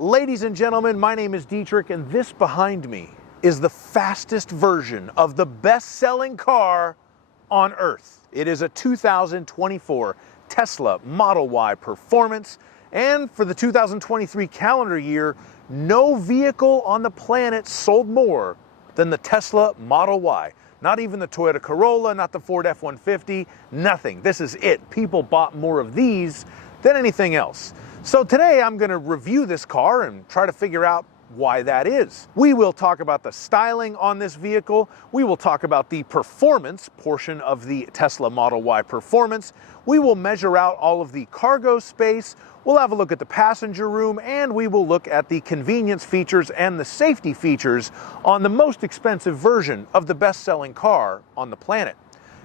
Ladies and gentlemen, my name is Dietrich, and this behind me is the fastest version of the best-selling car on Earth. It is a 2024 Tesla Model Y Performance, and for the 2023 calendar year, no vehicle on the planet sold more than the Tesla Model Y. Not even the Toyota Corolla, not the Ford F-150, nothing. This is it. People bought more of these than anything else. So today I'm going to review this car and try to figure out why that is. We will talk about the styling on this vehicle. We will talk about the performance portion of the Tesla Model Y Performance. We will measure out all of the cargo space. We'll have a look at the passenger room, and we will look at the convenience features and the safety features on the most expensive version of the best-selling car on the planet.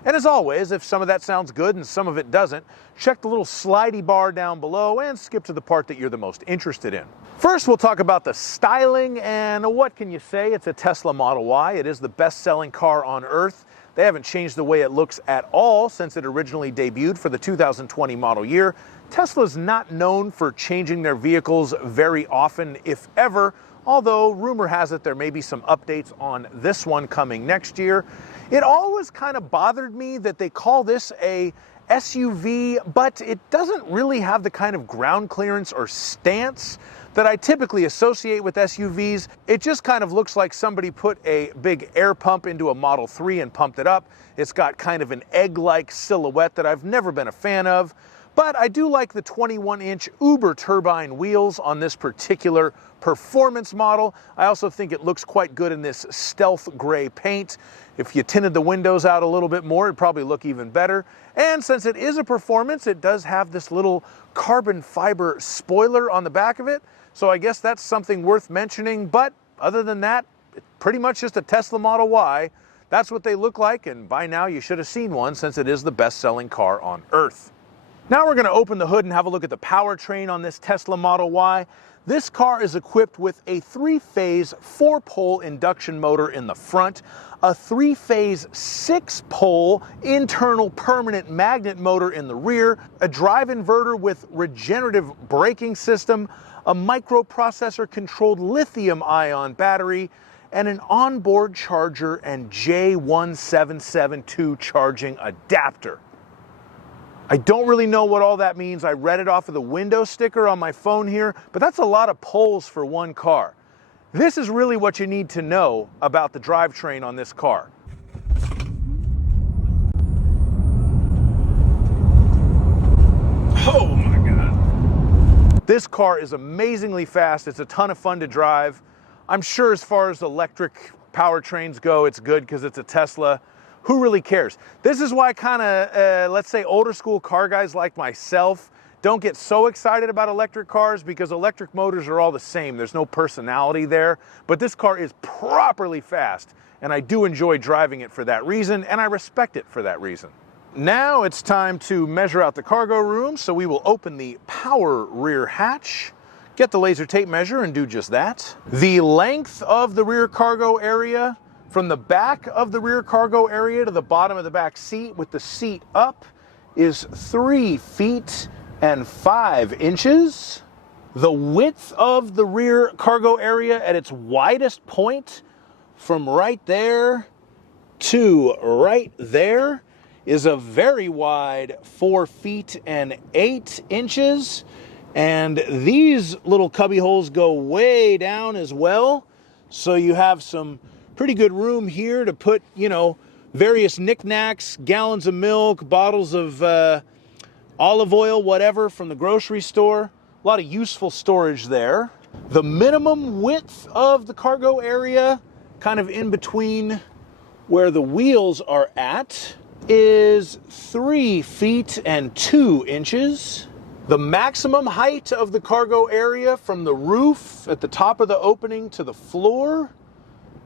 And as always, if some of that sounds good and some of it doesn't, check the little slidey bar down below and skip to the part that you're the most interested in. First, we'll talk about the styling, and what can you say? It's a Tesla Model Y. It is the best-selling car on Earth. They haven't changed the way it looks at all since it originally debuted for the 2020 model year. Tesla's not known for changing their vehicles very often, if ever, although rumor has it there may be some updates on this one coming next year. It always kind of bothered me that they call this a SUV, but it doesn't really have the kind of ground clearance or stance that I typically associate with SUVs. It just kind of looks like somebody put a big air pump into a Model 3 and pumped it up. It's got kind of an egg-like silhouette that I've never been a fan of. But I do like the 21-inch Uber turbine wheels on this particular performance model. I also think it looks quite good in this stealth gray paint. If you tinted the windows out a little bit more, it'd probably look even better. And since it is a performance, it does have this little carbon fiber spoiler on the back of it. So I guess that's something worth mentioning. But other than that, it's pretty much just a Tesla Model Y. That's what they look like, and by now you should have seen one since it is the best-selling car on Earth. Now we're going to open the hood and have a look at the powertrain on this Tesla Model Y. This car is equipped with a 3-phase, 4-pole induction motor in the front, a 3-phase, 6-pole internal permanent magnet motor in the rear, a drive inverter with regenerative braking system, a microprocessor-controlled lithium-ion battery, and an onboard charger and J1772 charging adapter. I don't really know what all that means. I read it off of the window sticker on my phone here, but that's a lot of poles for one car. This is really what you need to know about the drivetrain on this car. Oh my God. This car is amazingly fast. It's a ton of fun to drive. I'm sure as far as electric powertrains go, it's good because it's a Tesla. Who really cares? This is why kind of, let's say, older school car guys like myself don't get so excited about electric cars because electric motors are all the same. There's no personality there. But this car is properly fast, and I do enjoy driving it for that reason, and I respect it for that reason. Now it's time to measure out the cargo room, so we will open the power rear hatch, get the laser tape measure, and do just that. The length of the rear cargo area from the back of the rear cargo area to the bottom of the back seat with the seat up is 3 feet and 5 inches. The width of the rear cargo area at its widest point from right there to right there is a very wide 4 feet and 8 inches. And these little cubby holes go way down as well. So you have some pretty good room here to put, you know, various knickknacks, gallons of milk, bottles of olive oil, whatever, from the grocery store. A lot of useful storage there. The minimum width of the cargo area, kind of in between where the wheels are at, is 3 feet and 2 inches. The maximum height of the cargo area from the roof at the top of the opening to the floor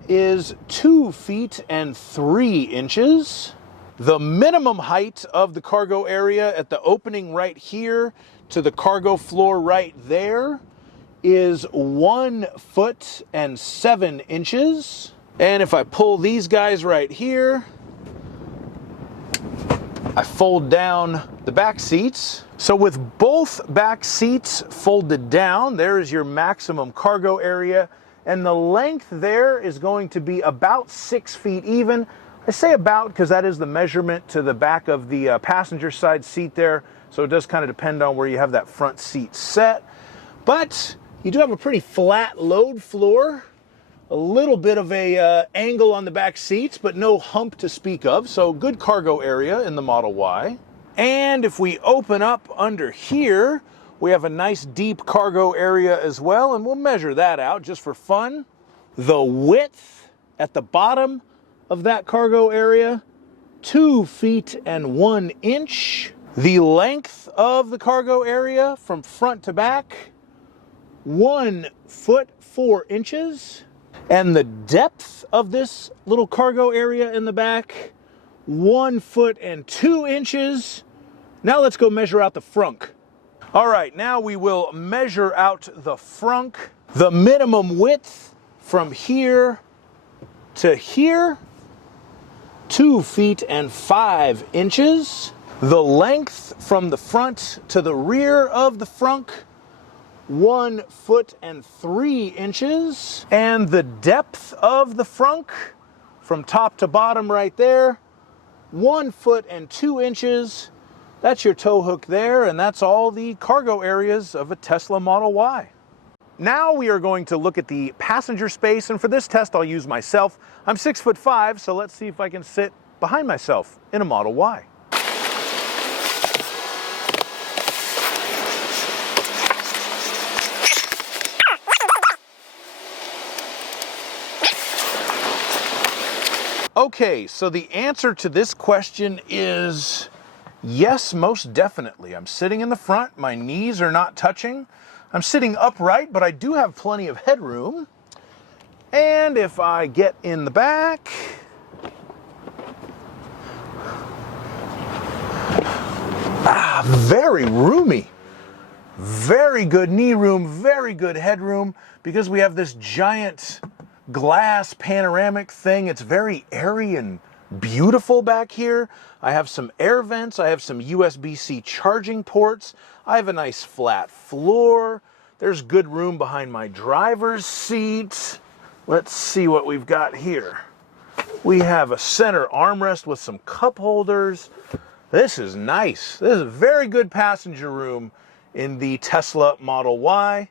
is 2 feet and 3 inches. The minimum height of the cargo area at the opening right here to the cargo floor right there is 1 foot and 7 inches. And if I pull these guys right here, I fold down the back seats. So with both back seats folded down, there is your maximum cargo area, and the length there is going to be about 6 feet even. I say about because that is the measurement to the back of the passenger side seat there, so it does kind of depend on where you have that front seat set. But you do have a pretty flat load floor, a little bit of a angle on the back seats, but no hump to speak of, so good cargo area in the Model Y. And if we open up under here, we have a nice deep cargo area as well, and we'll measure that out just for fun. The width at the bottom of that cargo area, 2 feet and 1 inch. The length of the cargo area from front to back, 1 foot 4 inches. And the depth of this little cargo area in the back, 1 foot and 2 inches. Now let's go measure out the frunk. All right, now we will measure out the frunk. The minimum width from here to here, 2 feet and 5 inches. The length from the front to the rear of the frunk, 1 foot and 3 inches. And the depth of the frunk from top to bottom right there, 1 foot and 2 inches. That's your tow hook there, and that's all the cargo areas of a Tesla Model Y. Now we are going to look at the passenger space, and for this test I'll use myself. I'm 6'5", so let's see if I can sit behind myself in a Model Y. Okay, so the answer to this question is yes, most definitely. I'm sitting in the front, my knees are not touching. I'm sitting upright, but I do have plenty of headroom. And if I get in the back, very roomy. Very good knee room, very good headroom, because we have this giant glass panoramic thing. It's very airy and beautiful back here. I have some air vents. I have some USB-C charging ports. I have a nice flat floor. There's good room behind my driver's seat. Let's see what we've got here. We have a center armrest with some cup holders. This is nice. This is a very good passenger room in the Tesla Model Y.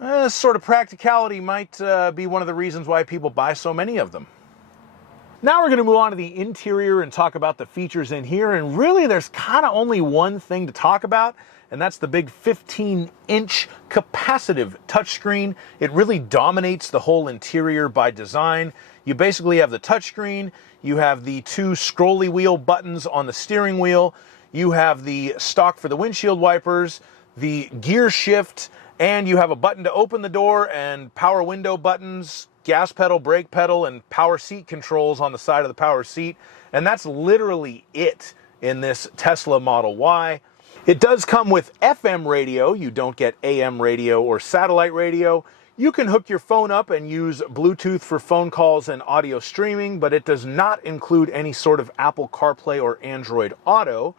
This sort of practicality might be one of the reasons why people buy so many of them. Now we're going to move on to the interior and talk about the features in here. And really there's kind of only one thing to talk about, and that's the big 15-inch capacitive touchscreen. It really dominates the whole interior by design. You basically have the touchscreen, you have the 2 scrolly wheel buttons on the steering wheel, you have the stalk for the windshield wipers, the gear shift, and you have a button to open the door and power window buttons, gas pedal, brake pedal, and power seat controls on the side of the power seat. And that's literally it in this Tesla Model Y. It does come with FM radio. You don't get AM radio or satellite radio. You can hook your phone up and use Bluetooth for phone calls and audio streaming, but it does not include any sort of Apple CarPlay or Android Auto.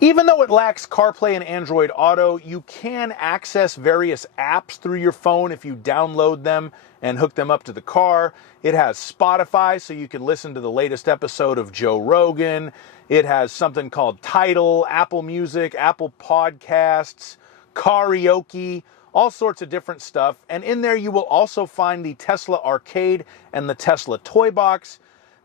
Even though it lacks CarPlay and Android Auto, you can access various apps through your phone if you download them and hook them up to the car. It has Spotify, so you can listen to the latest episode of Joe Rogan. It has something called Tidal, Apple Music, Apple Podcasts, karaoke, all sorts of different stuff. And in there you will also find the Tesla Arcade and the Tesla Toy Box.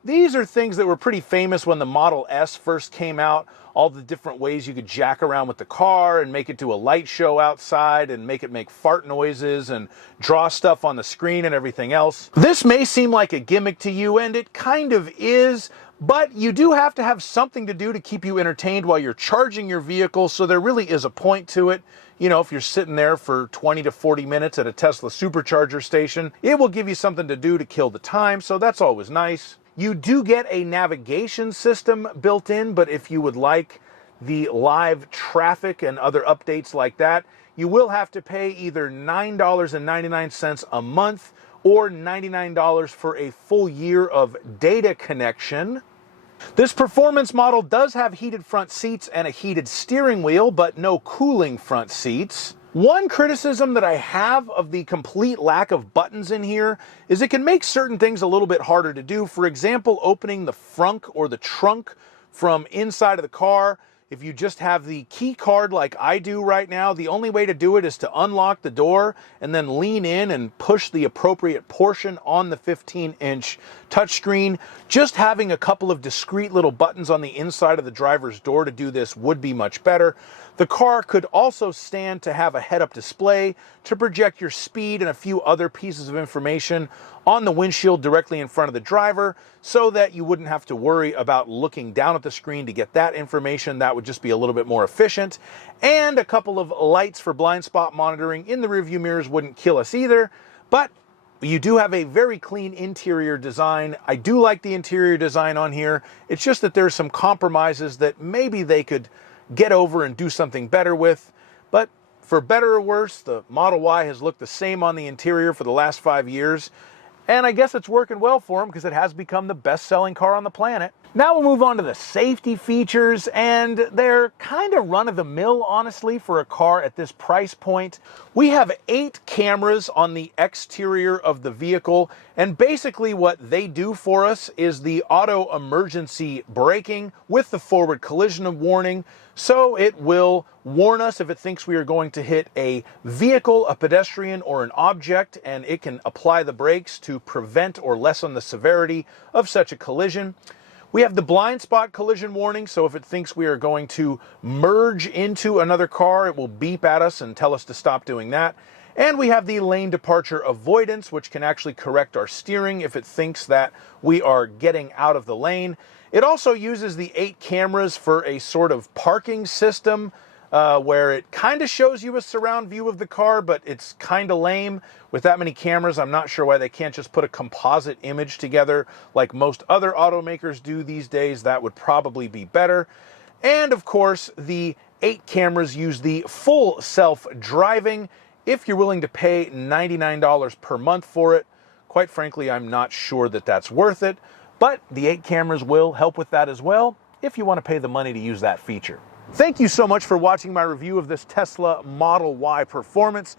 These are things that were pretty famous when the Model S first came out. All the different ways you could jack around with the car and make it do a light show outside and make it make fart noises and draw stuff on the screen and everything else. This may seem like a gimmick to you, and it kind of is, but you do have to have something to do to keep you entertained while you're charging your vehicle, so there really is a point to it. You know, if you're sitting there for 20 to 40 minutes at a Tesla supercharger station, it will give you something to do to kill the time, so that's always nice. You do get a navigation system built in, but if you would like the live traffic and other updates like that, you will have to pay either $9.99 a month or $99 for a full year of data connection. This performance model does have heated front seats and a heated steering wheel, but no cooling front seats. One criticism that I have of the complete lack of buttons in here is it can make certain things a little bit harder to do. For example, opening the frunk or the trunk from inside of the car. If you just have the key card like I do right now, the only way to do it is to unlock the door and then lean in and push the appropriate portion on the 15-inch touchscreen. Just having a couple of discrete little buttons on the inside of the driver's door to do this would be much better. The car could also stand to have a head-up display to project your speed and a few other pieces of information on the windshield directly in front of the driver so that you wouldn't have to worry about looking down at the screen to get that information. That would just be a little bit more efficient. And a couple of lights for blind spot monitoring in the rearview mirrors wouldn't kill us either. But you do have a very clean interior design. I do like the interior design on here. It's just that there's some compromises that maybe they could get over and do something better with. But for better or worse, the Model Y has looked the same on the interior for the last 5 years. And I guess it's working well for them because it has become the best-selling car on the planet. Now we'll move on to the safety features, and they're kind of run-of-the-mill, honestly, for a car at this price point. We have 8 cameras on the exterior of the vehicle, and basically what they do for us is the auto emergency braking with the forward collision warning. So it will warn us if it thinks we are going to hit a vehicle, a pedestrian, or an object, and it can apply the brakes to prevent or lessen the severity of such a collision. We have the blind spot collision warning, so if it thinks we are going to merge into another car, it will beep at us and tell us to stop doing that. And we have the lane departure avoidance, which can actually correct our steering if it thinks that we are getting out of the lane. It also uses the 8 cameras for a sort of parking system where it kind of shows you a surround view of the car, but it's kind of lame. With that many cameras, I'm not sure why they can't just put a composite image together like most other automakers do these days. That would probably be better. And of course, the 8 cameras use the full self-driving. If you're willing to pay $99 per month for it, quite frankly, I'm not sure that that's worth it. But the 8 cameras will help with that as well if you want to pay the money to use that feature. Thank you so much for watching my review of this Tesla Model Y Performance.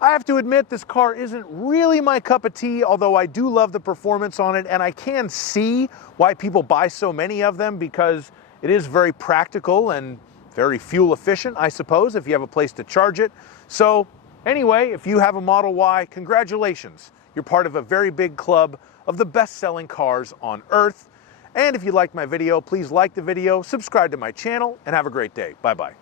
I have to admit this car isn't really my cup of tea, although I do love the performance on it, and I can see why people buy so many of them because it is very practical and very fuel efficient, I suppose, if you have a place to charge it. So anyway, if you have a Model Y, congratulations. You're part of a very big club of the best-selling cars on Earth. And if you liked my video, please like the video, subscribe to my channel, and have a great day. Bye-bye.